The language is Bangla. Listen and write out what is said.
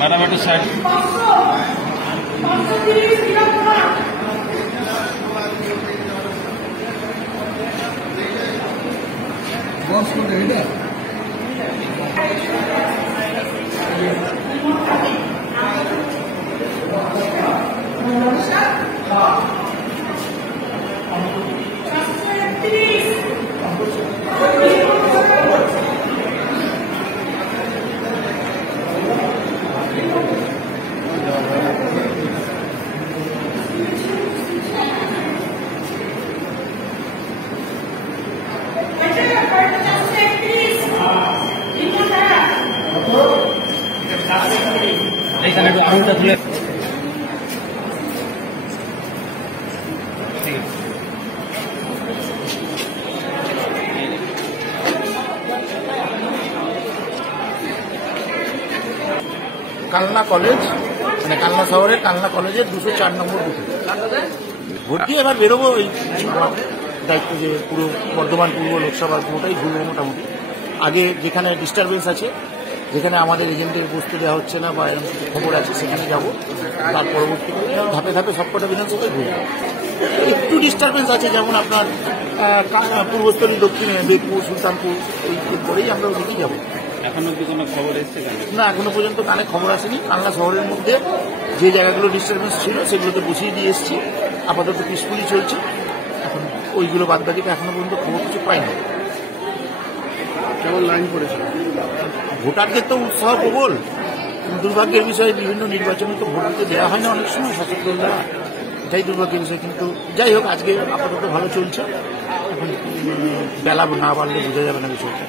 मैडम एक साइड আঙুলটা তুলে কালনা কলেজ মানে কালনা শহরের কালনা কলেজের 204 নম্বর বুথে ভোট দিয়ে এবার বেরোবো। ওই দায়িত্ব যে পুরো বর্ধমান পূর্ব লোকসভা পুরোটাই ঘুরবো মোটামুটি। আগে যেখানে ডিস্টারবেন্স আছে, যেখানে আমাদের এজেন্টের বসতে দেওয়া হচ্ছে না বা এরকম কিছু খবর আছে সেখানে যাব। তার পরবর্তীকালে ধাপে ধাপে সবকটা বিধানসভায় ঘুরবো। একটু ডিস্টারবেন্স আছে, যেমন আপনার পূর্বস্থলী দক্ষিণে বেগপুর সুলতানপুর এরপরেই আমরা ওদিকেই যাবো। এখনো কি কোনো খবর এসছে না, এখনো পর্যন্ত কানে খবর আসেনি। কালনা শহরের মধ্যে যে জায়গাগুলো ডিস্টারবেন্স ছিল সেগুলোতে বসিয়ে দিয়ে এসেছি। আপাতত পিসফুলি চলছে। এখন ওইগুলো বাদ বাকিটা এখনো পর্যন্ত খবর কিছু পাইনি। কেমন লাইন পড়েছে? ভোটারদের তো উৎসাহ প্রবল। দুর্ভাগ্যের বিষয়ে বিভিন্ন নির্বাচনে তো ভোট দিতে দেওয়া হয় না অনেক সময় সচেতন দ্বারা, এটাই দুর্ভাগ্যের বিষয়। কিন্তু যাই হোক, আজকে আপাতত ভালো চলছে। এখন বেলা না বাড়লে বোঝা যাবে না বিষয়টা।